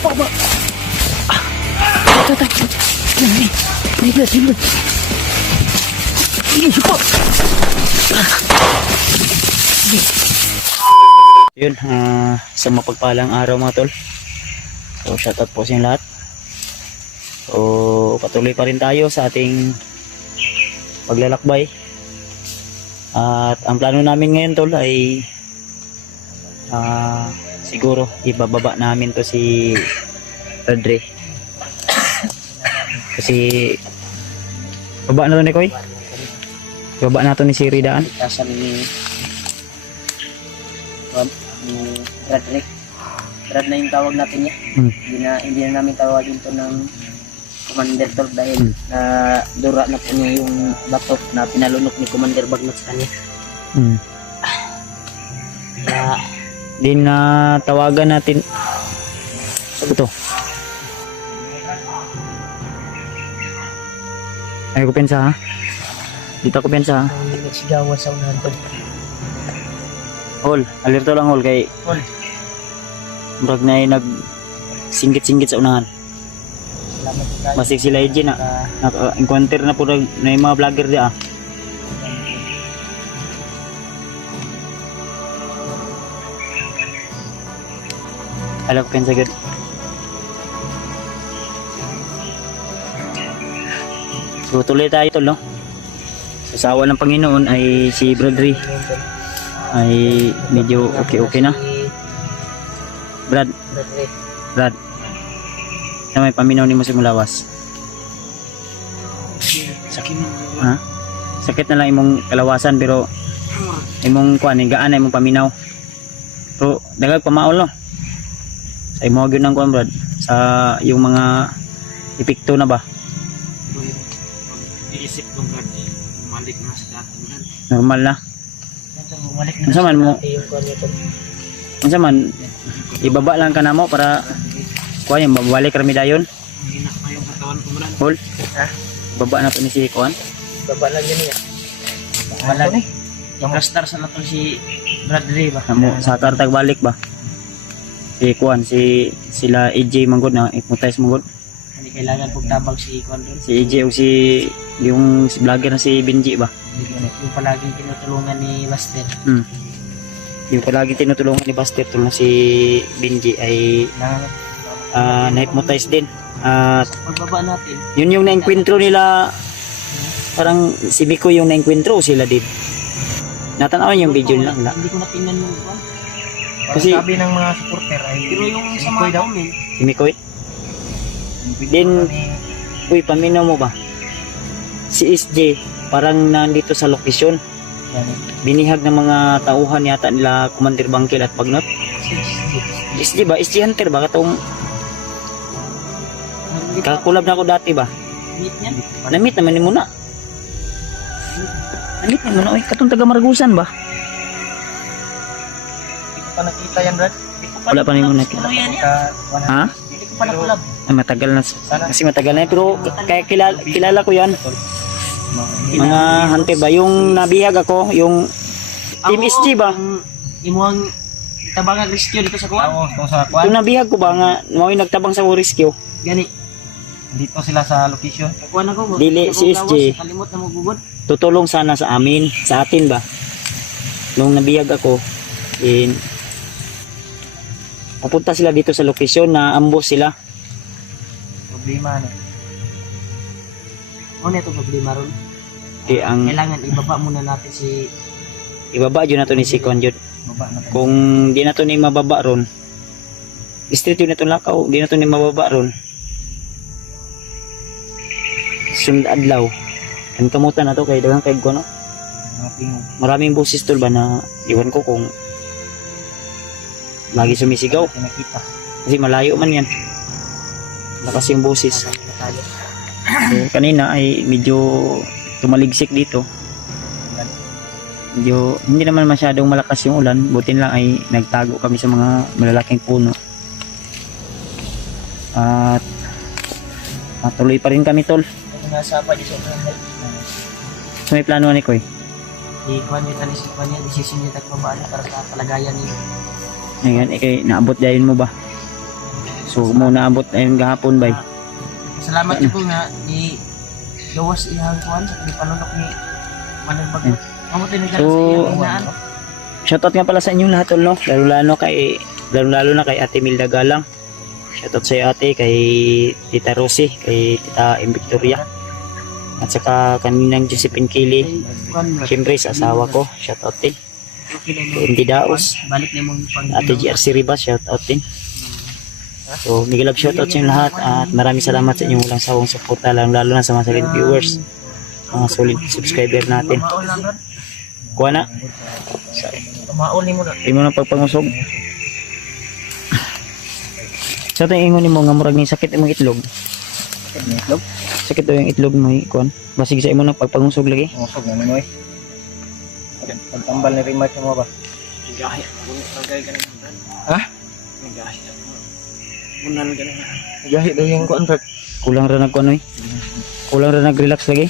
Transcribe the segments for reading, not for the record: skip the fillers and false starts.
Baba. Ito. Libre. Yun, sa mapagpalang araw mga tol. So shoutout po sa inyo lahat. So patuloy pa rin tayo sa ating paglalakbay. At ang plano namin ngayon tol ay siguro ibababa namin to si Rodri. Kasi baba na to ni Koy. Baba na to ni Siri daan. Kasama ni Rodri. Brad na yung tawag natin niya. Hindi na namin tawagin to ng Commander Tol dahil na dura na po niya yung bato na pinalunok ni Commander Bagnot sa kanya. Kaya din na tawagan natin ito. Ay ko pensa ha. Dito ko pensa ha. Nagsigawan sa unahan to. Hol, alerto lang hol kay Hol. Murag na ay nag-singgit-singgit sa unahan. Salamat kayo. Masig sila EJ na naka-encounter na po na yung mga vlogger di ah. Alam ko pensa good. So tuloy tayo tol no. Sa awa ng Panginoon ay si Bradri ay medyo okay na. Brad na may paminaw ni mo sa mulawas. Sakit ha? Sakit na lang imong kalawasan pero imong kuan gaan na imong paminaw. Pero dagag pamaol no. Sa imo gyud nang kuan Brad sa yung mga epekto na ba? Iisip ko Brad bumalik na sa dati yan. Normal na. Bumalik na Unsa man mo? yung kuan nito. Unsa man ibaba lang ka namo para kuan yung babalik kami dayon. Hindi na yung katawan ko man. Hol. Ha? Baba na to ni si kuan. Baba lang yun niya. Wala ni. Yung star sa nato si Bradley ba? Amo sa kartag balik ba? Si kuan sila EJ manggod na iputay manggod. Hindi kailangan pug tabang si kuan doon. Si EJ o yung vlogger na si Benji ba? Yung palaging tinutulungan ni Buster. Yung palagi tinutulungan ni Buster to na si Benji ay na-hypnotize din. At Pagbaba natin. yun yung na-encuentro nila, parang si Miko yung na-encuentro sila din. Natanawan yung video nila. Hindi ko natingnan yung kuan. Kasi sabi ng mga supporter ay pero yung sa mga comment si Mikoy. Then, uy, paminaw mo ba? Si SJ, parang nandito sa lokasyon. Binihag ng mga tauhan yata nila Commander Bangkil at Bagnot. SJ ba? SJ Hunter ba? Katong kakulab na ako dati ba? meet niyan. Na-meet naman ni muna. Na-meet naman na. Uy, katong taga Maragusan ba? Hindi ko pa nakita yan, Brad. Wala pa rin mo nakita. Ha? Hindi ko pa nakulab. Ay, matagal na. Kasi matagal na. Pero kaya kilala ko yan. Mga hunter ba? Yung nabihag ako, yung Team SG ba? Imuhang tabangan rescue dito sa kuwan? Oo, sa Yung nabihag ko ba nga, mga nagtabang sa rescue. Gani. Dito sila sa location. Kuwan ako. Dili, si SJ. Kalimot na mo gugod. Tutulong sana sa amin, sa atin ba? Nung nabihag ako, pupunta sila dito sa location na ambush sila. Problema na. Ano ito problema ron? Kailangan ibaba muna natin si ibaba yun na to ni si Conjud. Kung di na to ni mababa ron, street yun na to lakaw, di na to ni mababa ron. Sundadlaw. Ang kamutan na to kay dagang kay Gono. Maraming boses tol ba na iwan ko kung lagi sumisigaw. Kasi malayo man yan. Lakas yung boses. So, kanina ay medyo tumaligsik dito. Medyo hindi naman masyadong malakas yung ulan, buti lang ay nagtago kami sa mga malalaking puno. At tuloy pa rin kami tol. nasa pa dito. So may plano ni Koy? Kuan niya tanis kuan niya decision niya tagbaba para sa palagayan ni. Ayan, ikay naabot dayon mo ba? So mo naabot ayun gahapon bay. Salamat po nga ni gawas iyang kuan di panunok ni Manang Bagyo. Amo tayo nagdala So, sa iyang inaan. Shoutout nga pala sa inyong lahat tol no. Lalo na kay Ate Milda Galang. Shoutout sa iyo ate, kay Tita Rosie, kay Tita Victoria. At saka kaninang Josephine Kili. Siyempre sa asawa ko, shoutout din. Kay Indy Daos, Balik na mong pang Ate GRC Ribas, shoutout din. So, migilab shoutout sa inyong lahat at maraming salamat sa inyong walang sawang suporta, lalo na sa mga solid viewers, mga solid subscriber natin. Maol lang Brad. Kuha na, Maol ni mo na. hindi mo na pagpangusog. Sa ito ingon mo nga murag ni sakit imong itlog. Itlog? Sakit daw yung itlog mo, kuan. Basig sa imo na pagpangusog lagi. Musog na mo eh. Pagtambal ni remark mo ba? Gahi. Nagay ka naman, Brad. Ha? Gahi. Bunan ka naman. Gahi daw yung kuan Brad. Kulang ra nag kuan oy. Kulang ra nag-relax lagi.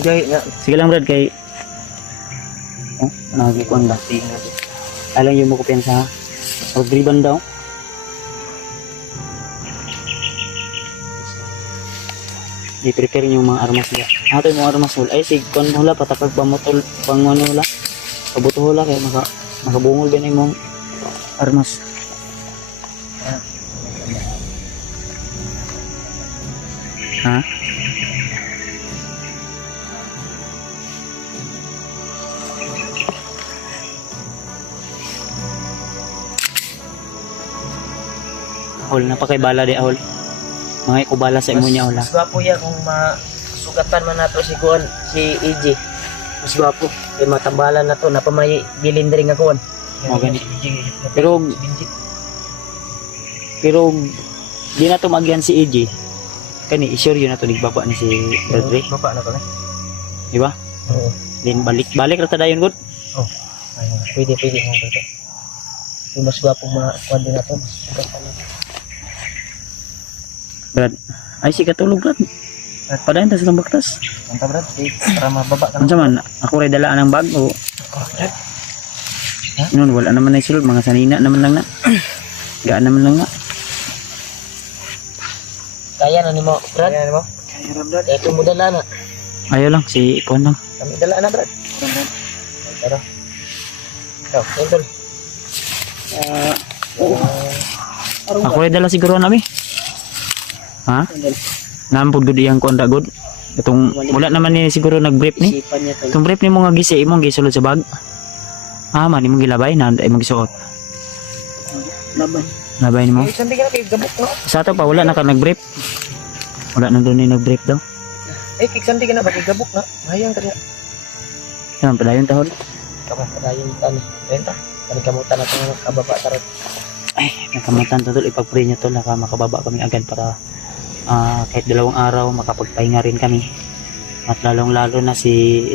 Gahi nga. Sige lang Brad kay nagikuan ba? Alang yung mo ko pensa. Pag-riban daw. I-prepare yung mga armas nila. Ato yung mga armas hula. Ay, sig, kuan mo hula, patakag pa mo tol, pang ano hula. Pabuto hula, kaya makabungol din yung mga armas. Ha? Ahol, napakaibala di ahol. Mga ikubala sa imo niya hula. Mas gwapo ya kung masugatan man nato si kuan si EJ. Mas gwapo. Kay matambalan na to napamay bilin diri nga kuan. Mo gani. Pero di na to magyan si EJ. Kani i-sure yun na to nigbaba ni si Bradley, Baba na to na. di ba? Oo. Then balik ra ta dayon gud. Ay, pwede mo dito. Kung mas gwapo kuan din na to. Sugatan na to. Brad. Ay si katulog Brad. Padayon ta sa baktas. Manta Brad, para mababa ka na. Unsa man ako ray dalaan ng bag o nun wala naman na sulod mga sanina naman lang na. Gaan naman lang na. Kaya na ni mo, Brad. Kaya na mo. Kaya na, Brad. Ito mo dala na. Ayaw lang si Ipon lang. Kami dala na, Brad. Tara. Ikaw, Tol. Ako ray dala siguro na mi. Ha? Nampod gud iyang konda gud. Itong wala naman ni siguro nag-brief ni. Isipan niya to. Itong brief ni mo nga gisi imong gisulod sa bag. Man imong gilabay na imong gisuot. Laban. Labay nimo. Isang tingin na kayo gabok no? Sa ato pa wala na ka nag-brief. Wala na doon ni nag-brief daw. Isang tingin na ba kayo gabok na? Hayang ka niya. Yan padayon tahon. Kamu padayon tani. Renta. Panikamutan na itong kababa tarot. Ay, nakamutan to tol, ipag-pray nyo tol, naka makababa kami agad para kahit 2 araw makapagpahinga rin kami. At lalong-lalo na si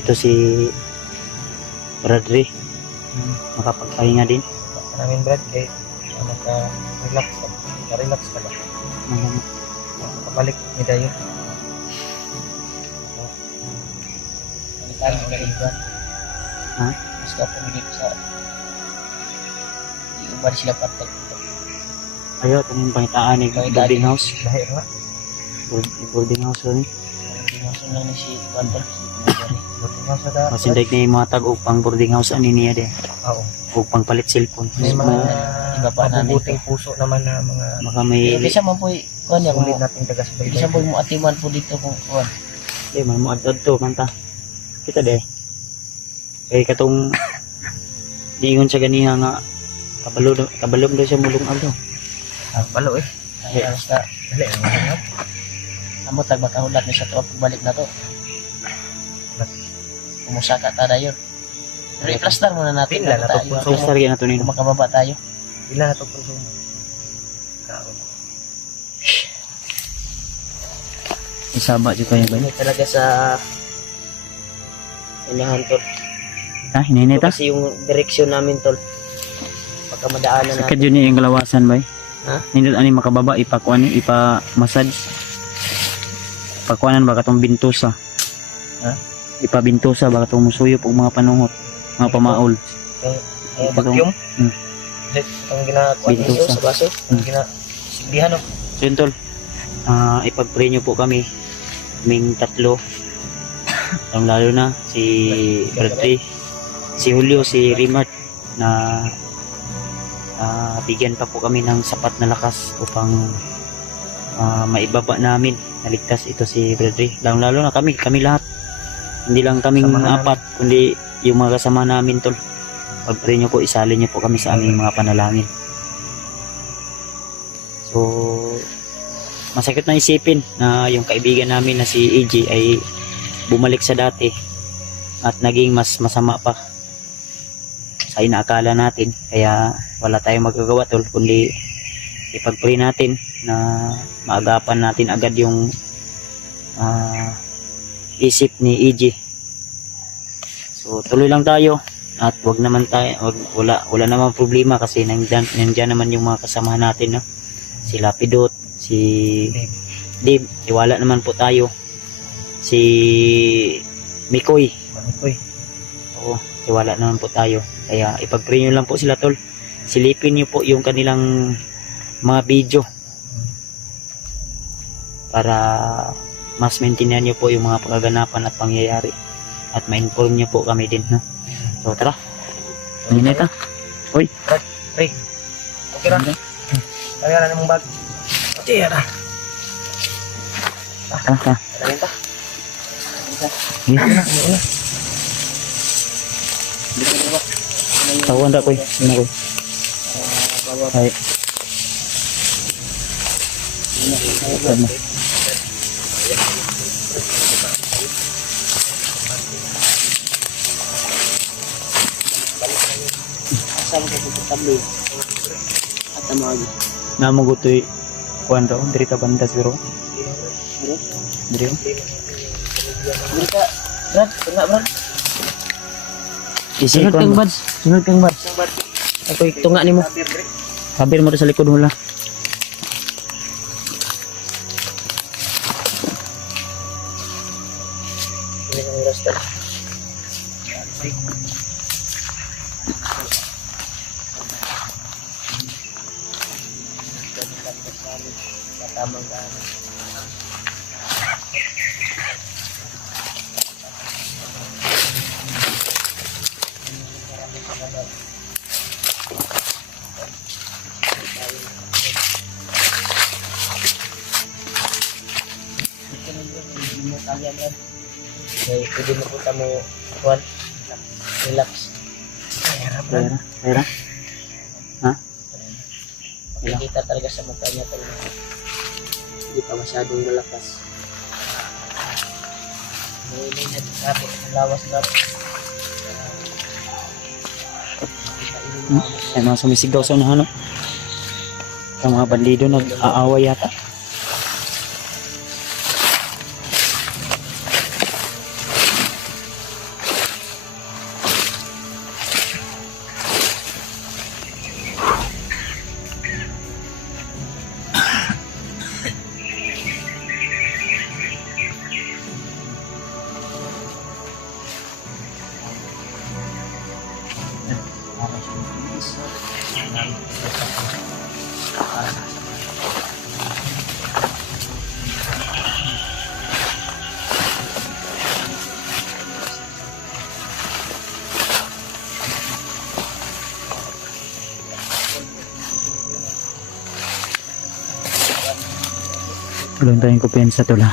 Bradley, makapagpahinga din. Namin Brad, kay maka-relax ka. Maka-relax ka ba? Makabalik ni Dayo. Panitan mo na rin Brad. Ha? Mas ka pumilip sa iuban sila patag. Ayaw, ito yung pangitaan ni boarding house. Dahil nga. Boarding house rin. Pinasok lang ni si Wandel. Boarding house na da. Masindag na yung mga tag upang boarding house ani niya din. Oo. Upang palit cellphone. May mga iba pa na mabuting puso naman na mga Baka may isa man po kuan ya ulit nating taga-sabay. Isa po mo atiman po dito kung kuan. man mo adto to manta. Kita de. Kay katong diingon sa ganiha nga kabalog daw siya mulong agdo. Balo eh. Ay basta dali. Amo tag makahulat ni sa to pagbalik na to. Kumusaka ta dayon. Pero i-plaster muna natin Pila na to, tayo. So starya na to Kung nino. makababa tayo. Pila na to konsumo. Isaba jud kayo ba? Ini talaga sa unahan tol. Ha, hininita? Ito kasi yung direksyon namin tol. Pagka madaanan natin. Sakit yun yung galawasan ba? Ha? Nindot ani makababa ipakuan ipa massage. Pakuanan ba katong bintusa? Ha? ipabintusa baka tumusuyo og mga panungot, mga pamaol. Vacuum. Hmm. Ang ginagawa Bintusa. dito sa baso. Ang ginasigbihan, no? So yun tol, ipag-pray nyo po kami, kaming tatlo, lalo na si Bradley, si Julio, si Rimart, na bigyan pa po kami ng sapat na lakas upang maibaba namin, naligtas ito si Bradley, lalo na kami lahat, hindi lang kaming Samahan apat, kundi yung mga kasama namin tol. Pag-pray nyo po, isalin nyo po kami sa aming mga panalangin. So, masakit na isipin na yung kaibigan namin na si AJ ay bumalik sa dati at naging mas masama pa sa inaakala natin. Kaya wala tayong magagawa tol, kundi ipag-pray natin na maagapan natin agad yung isip ni AJ. So tuloy lang tayo at wala naman problema kasi nandiyan naman yung mga kasamahan natin, no? Si Lapidot, si Dave, tiwala naman po tayo. Si Mikoy, oo, tiwala naman po tayo. Kaya ipag-pray nyo lang po sila tol. Silipin nyo po yung kanilang mga video para mas maintindihan nyo po yung mga pagaganapan at pangyayari at ma-inform nyo po kami din, no? So tara, minita. Uy, Okay ra. Kaya na mong bag. Okay ra. tara. Alamin ta. Yes. Tawan na koy, yun ako. Ay. Tama. Asal ka po tablo. At amagi. Namo gutoy kuan raw diri ka banda siguro. Diri. Mereka Brad, kena Brad. Isi Sunod kang kuan. Brad. Sunod kang Brad. Ako tunga nimo. Kabir mo sa likod hula. Ini ang rasta. Tamang daan. Okay, pwede mo punta mo kuwan. Relax. Pera. Pera. Makikita talaga sa mukha niya talaga. Hindi pa masyadong malakas. May nagsabi ng lawas na. Ay mga sumisigaw sa unahan, no? Ang mga bandido nag-aaway yata. Wala tayong kupensa tula.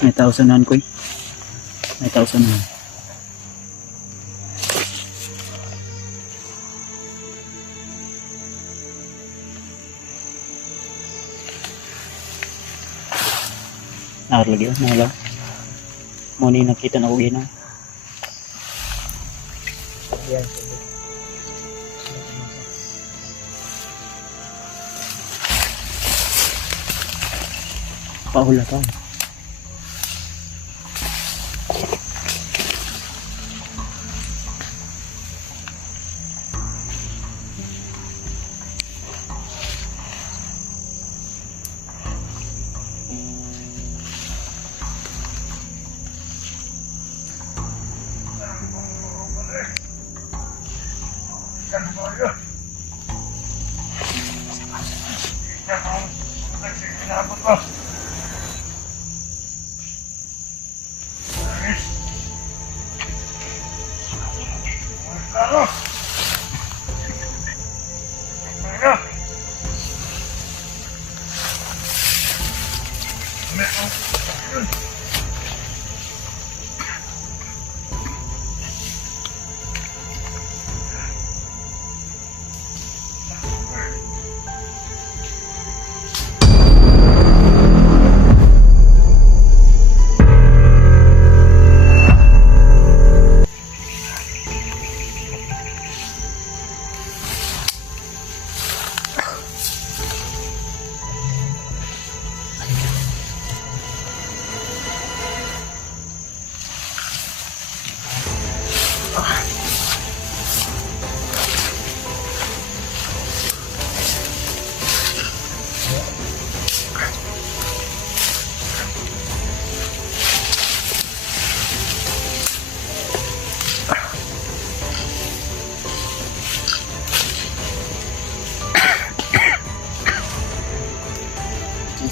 May 1,000 ko eh. May 1,000 na. Lagi nala. Mo ni nakita na ko gina. Yan. Paula pa.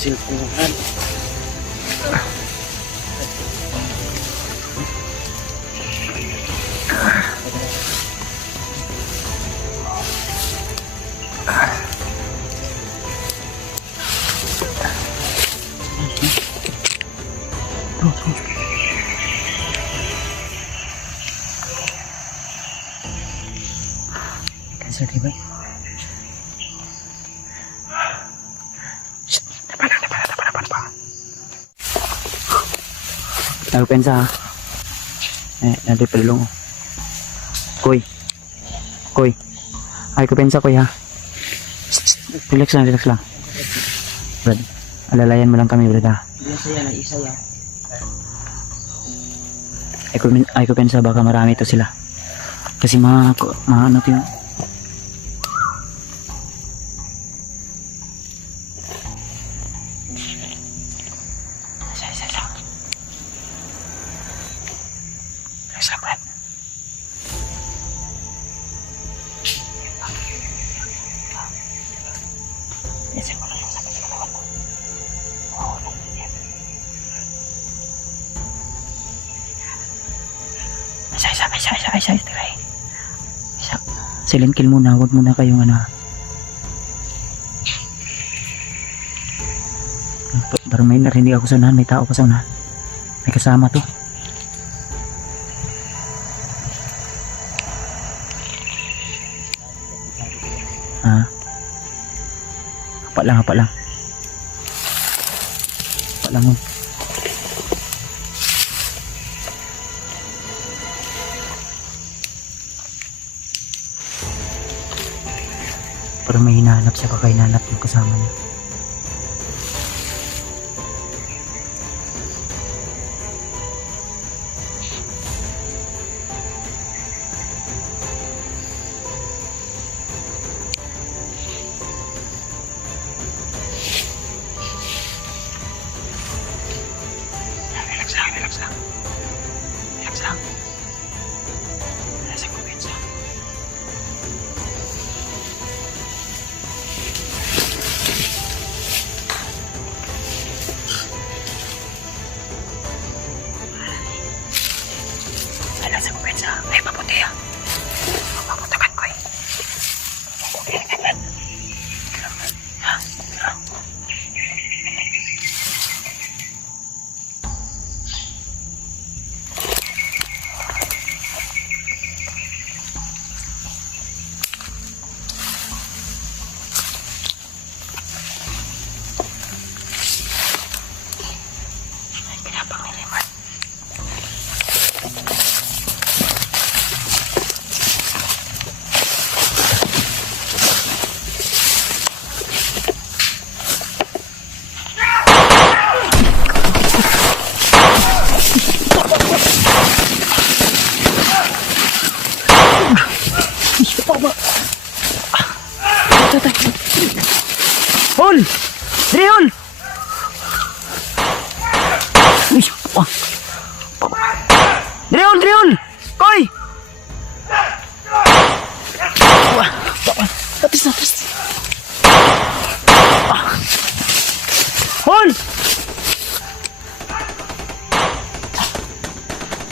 Cellphone. Cancel di ba? Aku pensa. Nanti pelong. Koy. Koy. Ay ko pensa koy ha. Relax lang. Brad. Alalayan mo lang kami, brad ha. Isa yan. Ay ko pensa baka marami to sila. Kasi ano to yun. Isa. Silent kill muna, huwag muna kayong ano. Parang may narinig ako sa unahan, may tao pa sa unahan. May kasama to. Hapa lang. Hapa lang mo. Parang may hinahanap siya, baka hinahanap yung kasama niya. Relax lang. Nasa kumpensa. Nasa kumpensa. Ay, mabuti ah. Mapuntakan ko eh. Wah. Driol, driol. Koy. Wah, patis na, patis. Hon!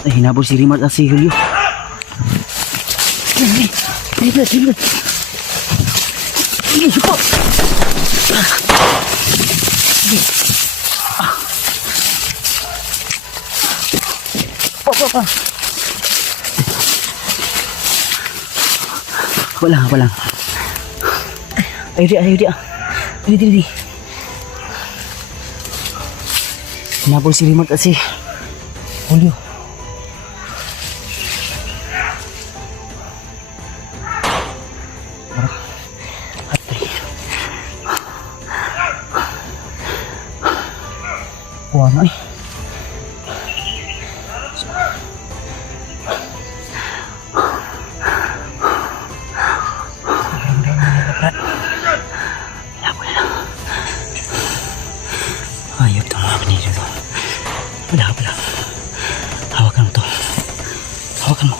Ay, hinabol si Rimar at si Julio. Dito. Sige, hipo. Pa. Wala. Ayo dia. Di. Hinabol si Rimar at si Julio. Kuwang ay. Ayop to mga kanina to. Wala. Hawakan mo to. Hawakan mo.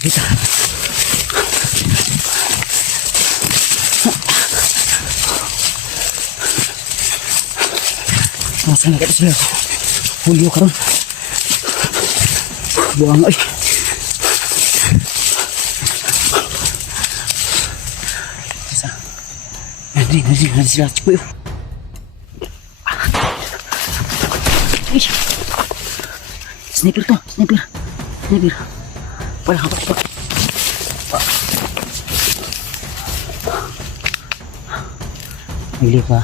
Kita. Nasaan na sila? Julio karon. Buang ay. Nanti sila cuy. Sniper to, sniper. Wala. May pa.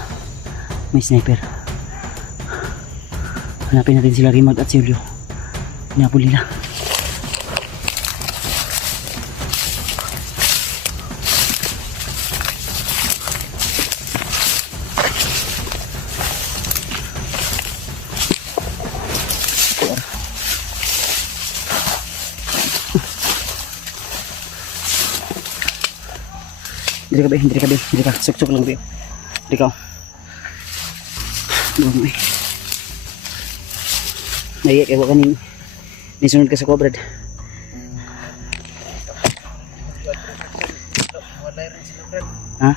May sniper. Hanapin natin sila Rimar at si Julio. Hinapol nila. Diri ka. Suk lang ba? Diri ka. Buang ay. Naiyak ako kanin. Nisunod ka sa kuwa, Brad. Ha?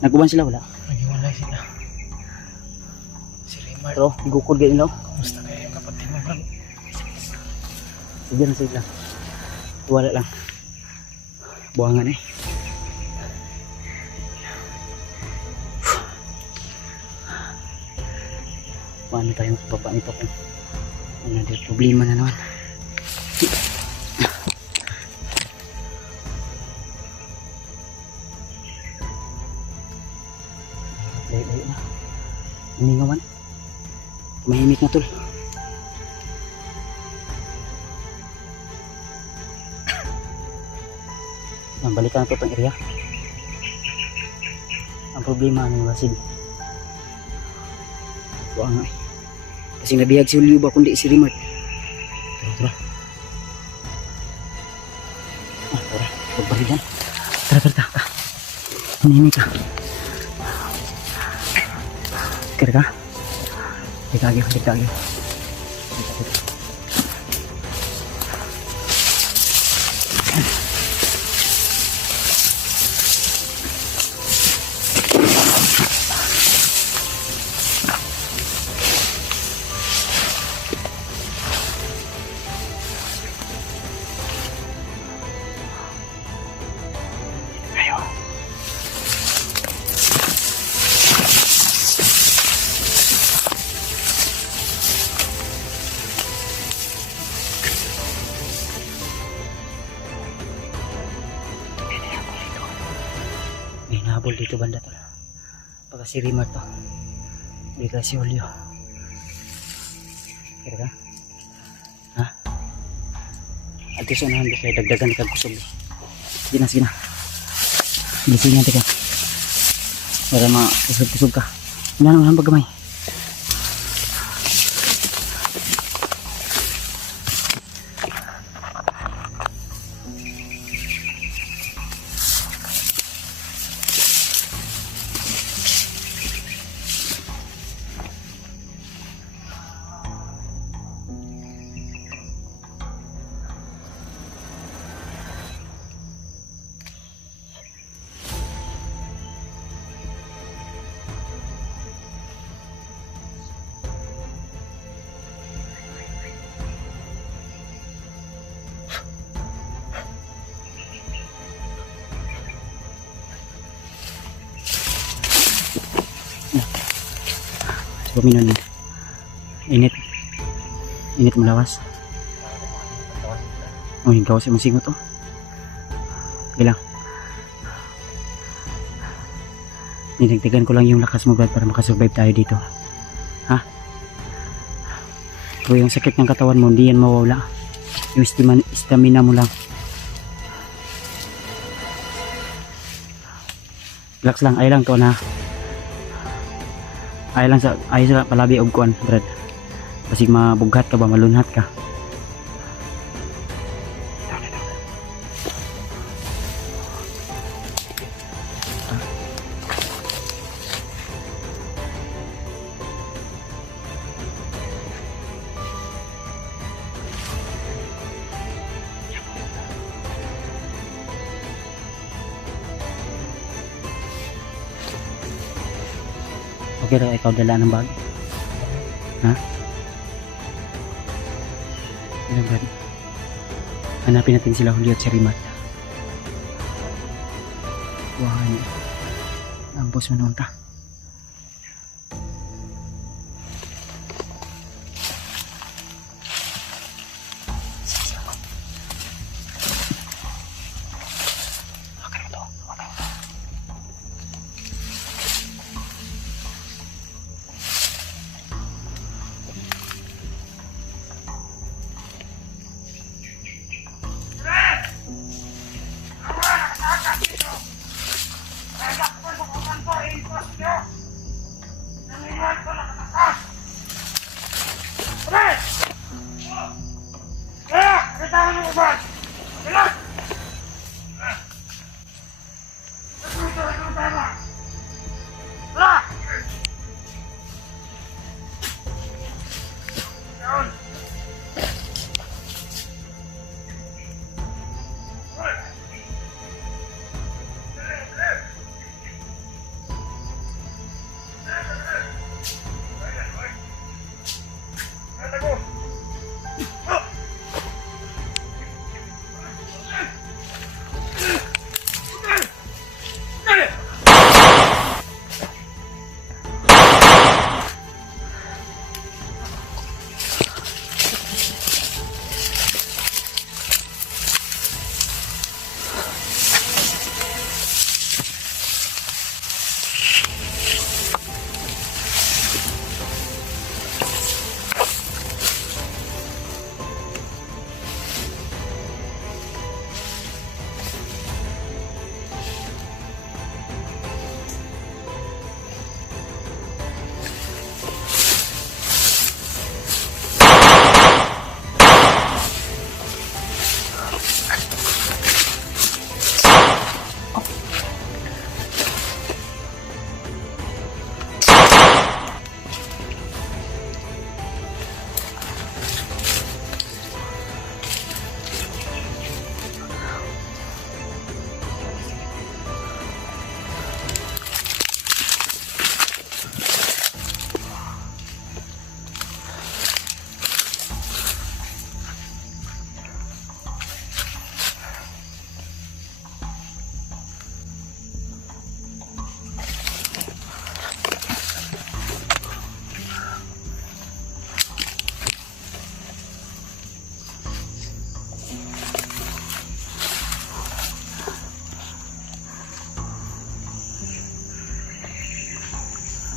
Naguban sila wala? Naghiwalay sila. Si Rimar. Pero, gukod ganyan daw. Kumusta kayo yung kapatid mo, bro? Sige na sila. Wala lang. Buwangan eh. Paano tayo baba nito kung ano problema na naman. Layo na. Umingawan. Mahimik na tol. Balikan natin itong area. Ang problema ng Wasid. Buang nga eh. Kasi nabihag si Julio ba kundi si Rimar. Tara. Tara. Pagbalikan. Tara. Hinihimik ka. Kira ka? Dito lagi. Habol dito banda to. Pagka si Rimar to. Dito si Julio. Kira ka? Ha? At least unahan di kaya dagdagan ka kusog. Sige na, sige na. Gisingan ka. Para makusog-kusog ka. Unahan pagamay. Paminon init malawas. Oh, yung gawas yung masingot to. Bilang dinagdagan ko lang yung lakas mo, Brad, para makasurvive tayo dito, ha? So yung sakit ng katawan mo hindi yan mawawala, yung stamina mo lang. Relax lang, ay lang to na. Ay lang palabi og kuan, Brad. Basig mabughat ka ba, malunhat ka. Okay ra ikaw dala ng bag? Ha? Ilan, Brad? Hanapin natin sila Julio at si Rimat. Buhahan. Ang boss manunta.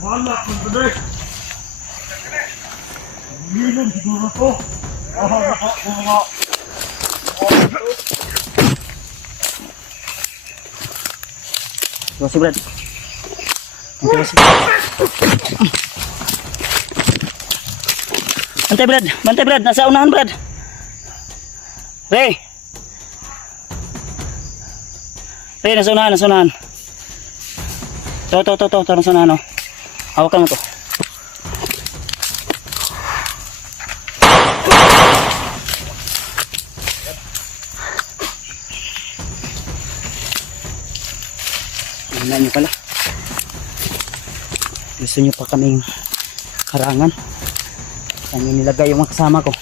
Wala kang gede. Minum siguro to. Tuwasig, Brad. Tuwasig. Bantay, Brad. Bantay, Brad. Nasa unahan, Brad. Ray. Ray, nasa unahan, nasa unahan. To, nasa unahan, oh. Hawakan mo to. Tingnan nyo pala. Gusto nyo pa kaming harangan. Saan nyo nilagay yung mga kasama ko?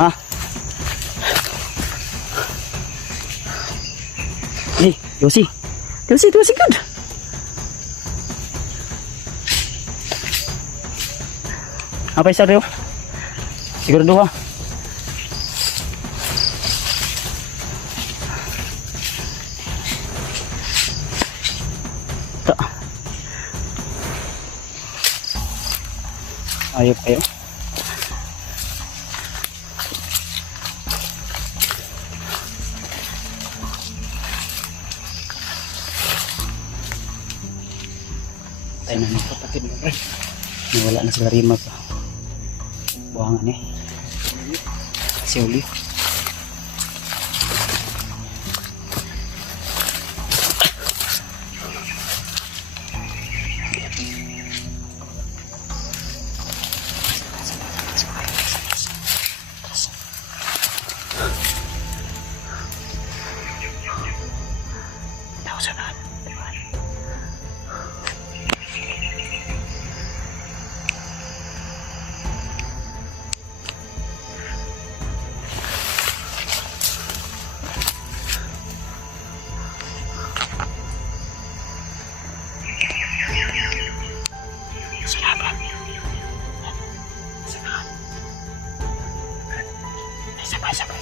Ha? Hey, Yosi. Yosi, good. Apa isa rin? Sigurado ha? Ito. Ayop kayo. Tayo na kapatid mo rin. Wala na sila rimag pa. Buhangan eh. Si Uli. Tahu sana. Sabay.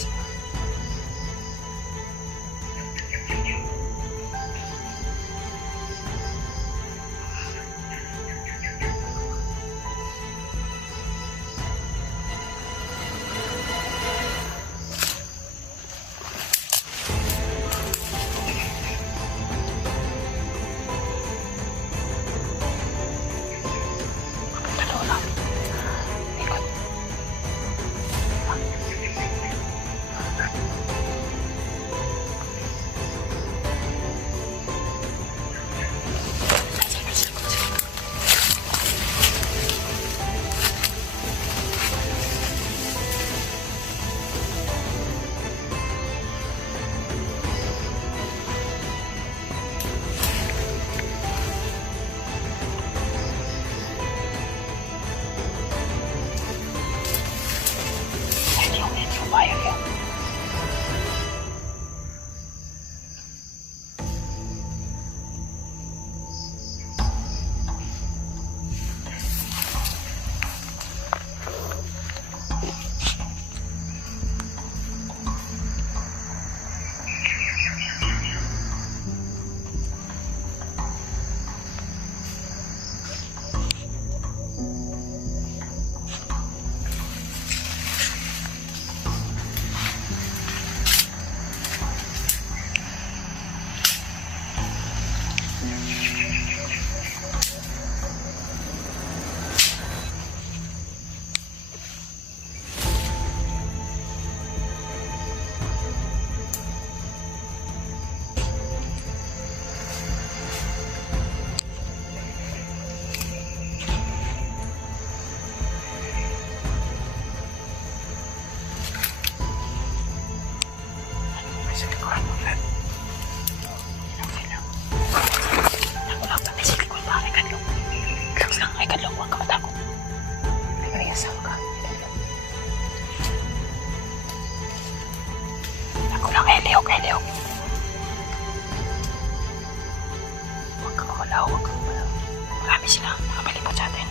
Marami sila nakapalipot sa atin.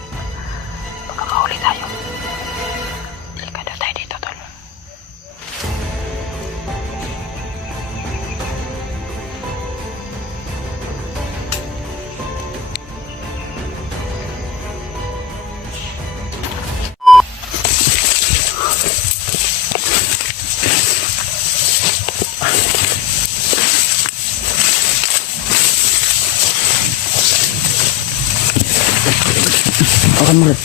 Baka mahuli tayo. Delikado tayo dito, tol. Hawakan mo rin.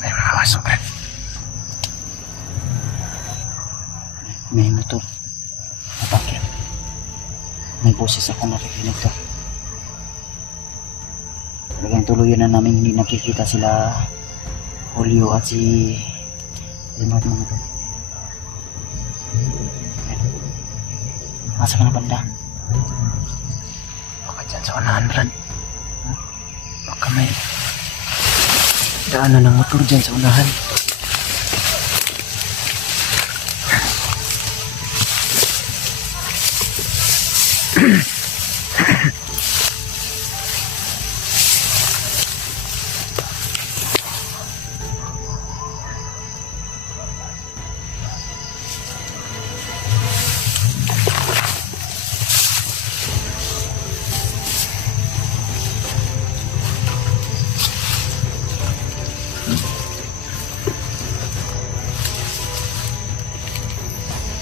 May awas, Brad. May motor. Napakit. May boses ako nakikinig to. Talagang tuluyan na namin hindi nakikita sila Julio at si Limot mga to. Masa ka na banda? Baka dyan sa unahan, Brad. Baka may daanan ng motor dyan sa unahan.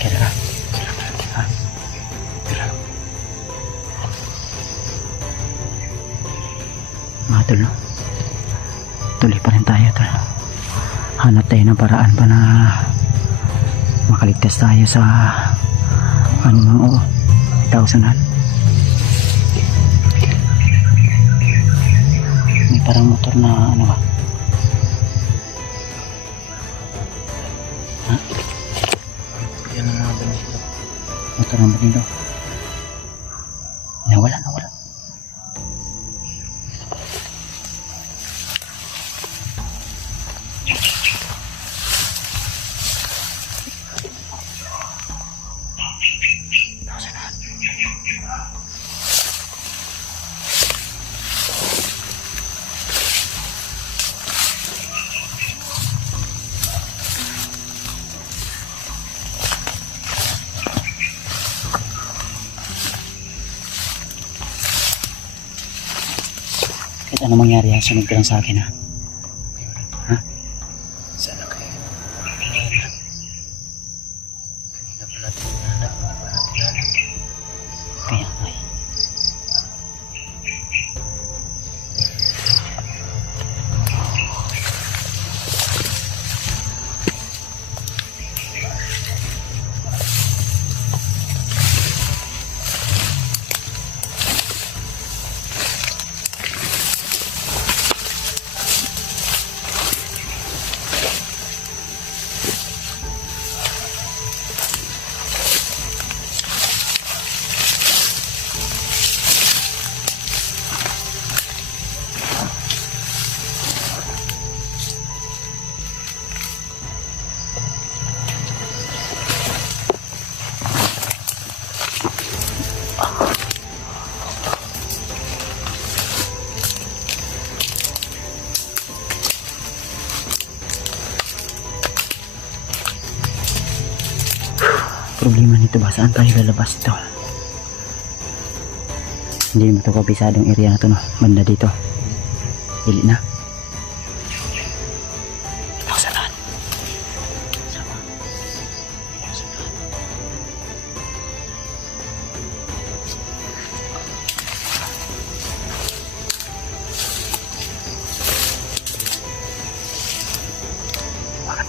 Kaya ka. Ha? Mga tol, no? Tuloy pa rin tayo, tol. Hanap tayo ng paraan pa na makaligtas tayo sa anumang tausanan. May parang motor na ano ba? Ha? Yan ang mga bandito. Motor na ba dito? Nawala. Kahit ano mangyari, sunod ka lang sa akin, ha? Ha? Sana kayo. Hindi na pa natin hinahanap. Hindi pa natin hinahanap. Kaya ay. Problema nito ba? Saan tayo lalabas ito? Hindi mo ito kabisadong area na ito, no? Banda dito. Dili na. Ito sa lahat. Sama. Ito sa lahat.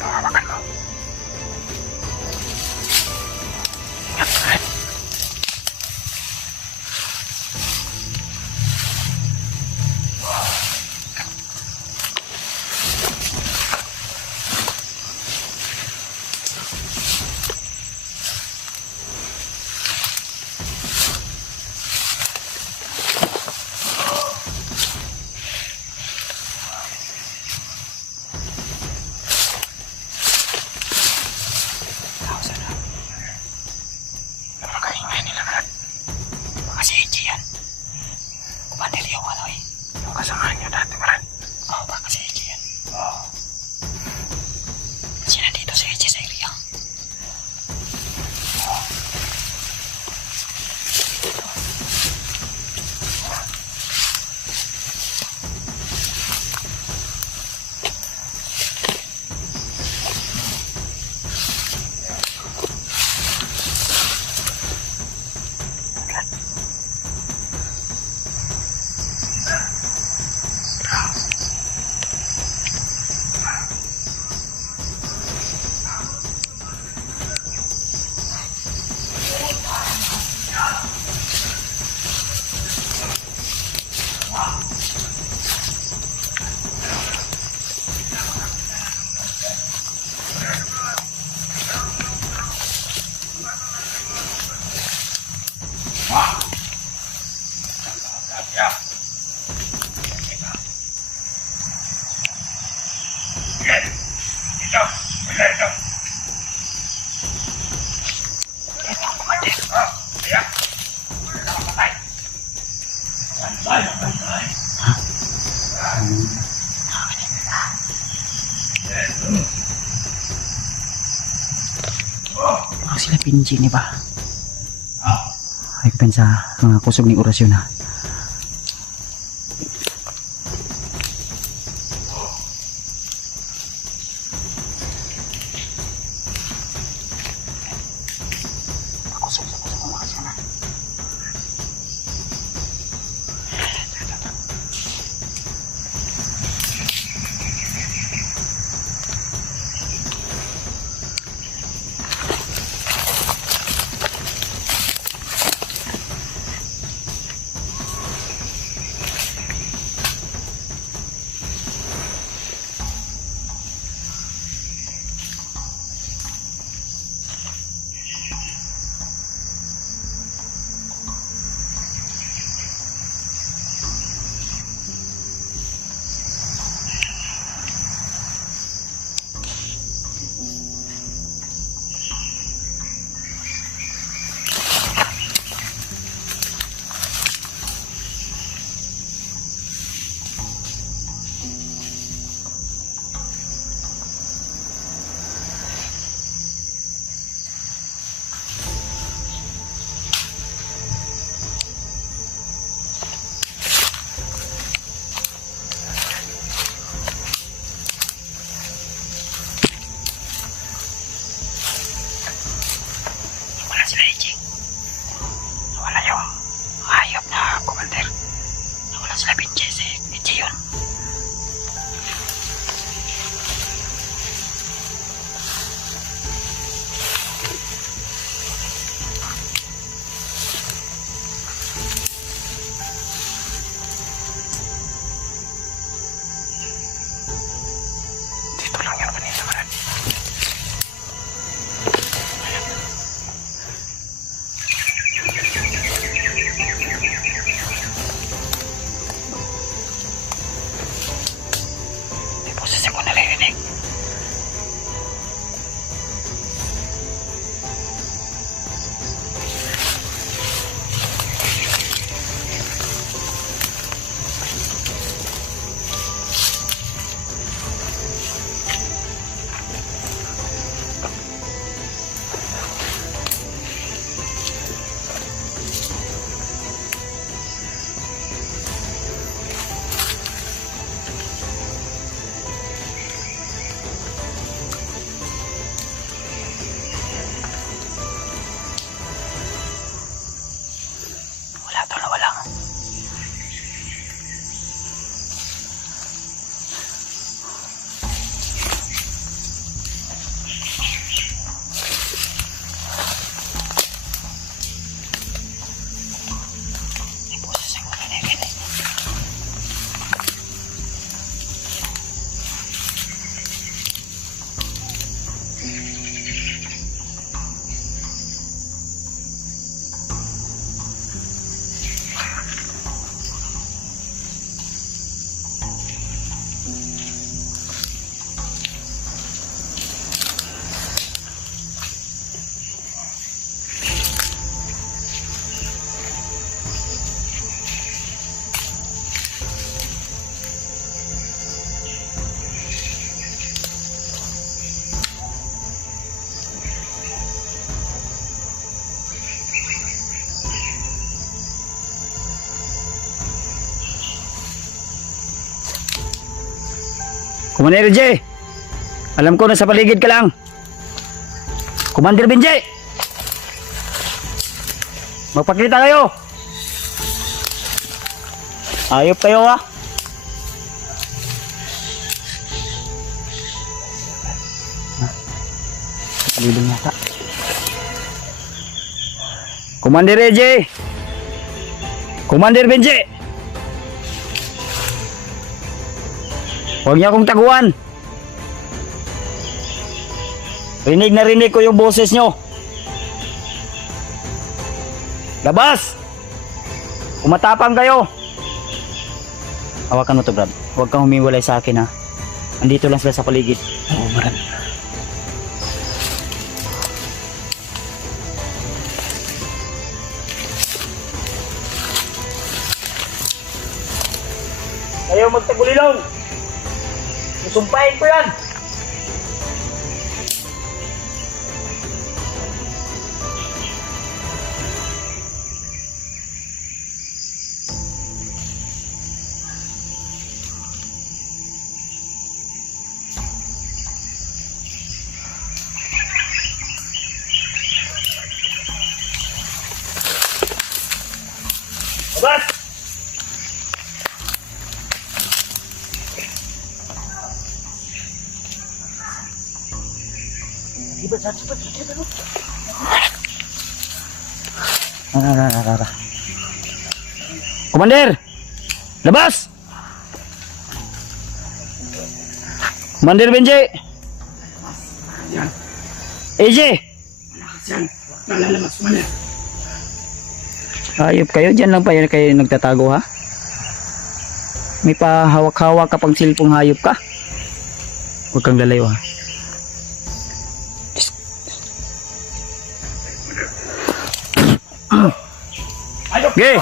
Hawakan mo. Parang sila pinji ni ba? Ay ko sa mga kusog ni orasyon ha. Kusog sa mga orasyon ha. Sila Ejing. Nawala yung hayop na commander. Nawala sila Binche si Ejing yun. Dito lang yan kanina man. Boses ko naririnig. Wala to, nawala. May boses ako naririnig. Commander J, alam ko nasa paligid ka lang. Commander Benji, magpakita kayo. Ayop kayo ha. Palilong yata. Commander J, Commander Benji, huwag niyo akong taguan. Rinig na rinig ko yung boses nyo. Labas! Umatapang kayo. Hawakan mo to, Brad. Huwag kang humiwalay sa akin ha. Andito lang sila sa paligid. Oo, Brad. Ayaw magtagulilong. Susumpahin ko yan. Labas! Komander! Labas! Komander Benji! AJ! Ayop kayo, dyan lang pa yun kayo nagtatago ha? May pahawak-hawak ka pang silpong hayop ka? Huwag kang lalayo ha? Ayok! Okay!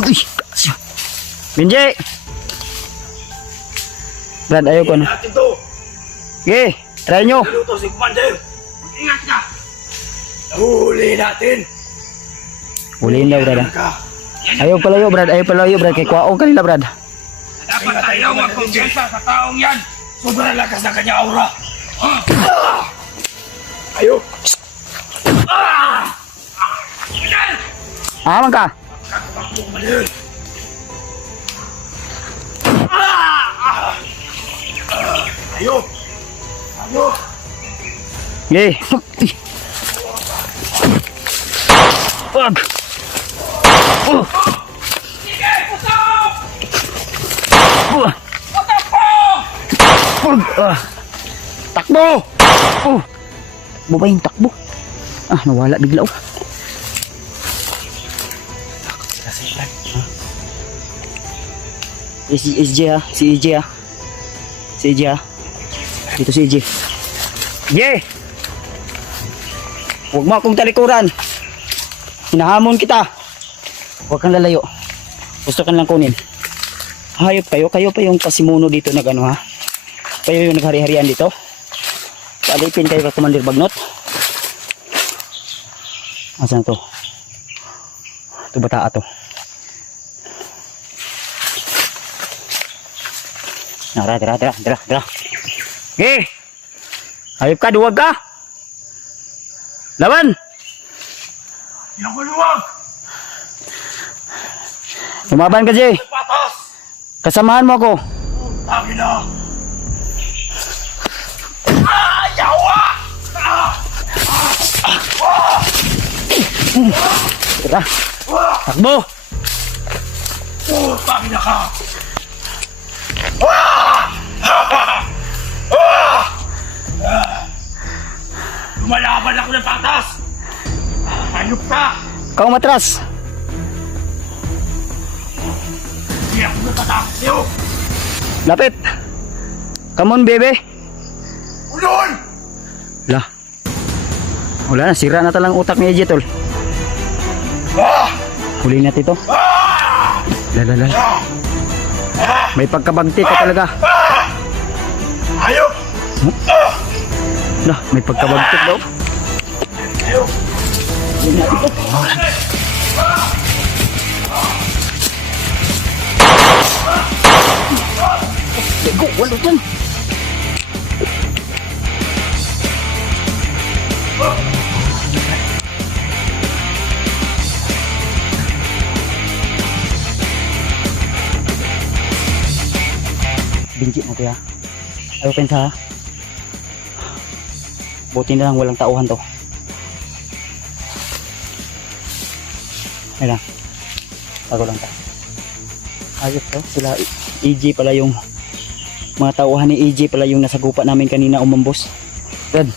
Uy! Benji! Brad, ayoko na. Natin to! Okay, try nyo! Luto si Commander! Ingat ka! Nahuli natin! Huliin daw, Brad. Ka! Ayaw palayo, Brad. Ayaw palayo, Brad. Kay kwaong kanila, Brad. Dapat tayo magkumpiyansa sa taong yan! Sobrang lakas ng kanya aura! Ayok! Aman ka! Kakabak mo, Commander! Ayok! Ayok! Okay. Wag! Sige! Pusok! Takbo! Baba yung takbo. Ah, nawala bigla oh. Si EJ ha. Si EJ ha. Si EJ ha. Dito si EJ. Yeah! Huwag mo akong talikuran. Hinahamon kita. Huwag kang lalayo. Gusto ka lang kunin. Hayop kayo. Kayo pa yung pasimuno dito na gano ha. Kayo yung naghari-harian dito. Paalipin kayo ka Commander Bagnot. Asan to? Ito bata to. Tara. Okay. Hayop ka, duwag ka. Laban. Yung kuluwag! Lumaban ka, Jay. Patas! Kasamahan mo ako. Tagi na! Yawa! Tara. Takbo. Tagi na ka! Lumalaban ako ng patas! Hayop ka! Kau matras. Hindi ako natatakot sa'yo! Lapit. Come on, baby. Ulol! Lah. Wala na, sira na talang utak ni EJ, tol. Huli natin ito. Lala. May pagkabagti ka talaga. Hayop! Lah, may pagkabagti daw. Hayop! Huli natin ito. Go, wala dyan. Binjit na kaya. Ayaw pensa ha. Buti na lang walang tauhan to. Ayun lang. Bago lang ta. Ayos to. Sila EJ pala yung mga tauhan ni EJ pala yung nasagupa namin kanina umambos. Red.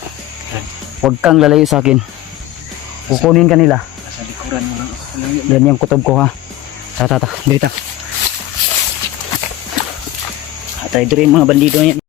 Huwag kang lalayo sa akin. Kukunin ka nila. Sa likuran mo lang. Yan yung kutob ko ha. Tata. Dito. Try doon yung mga bandido yan.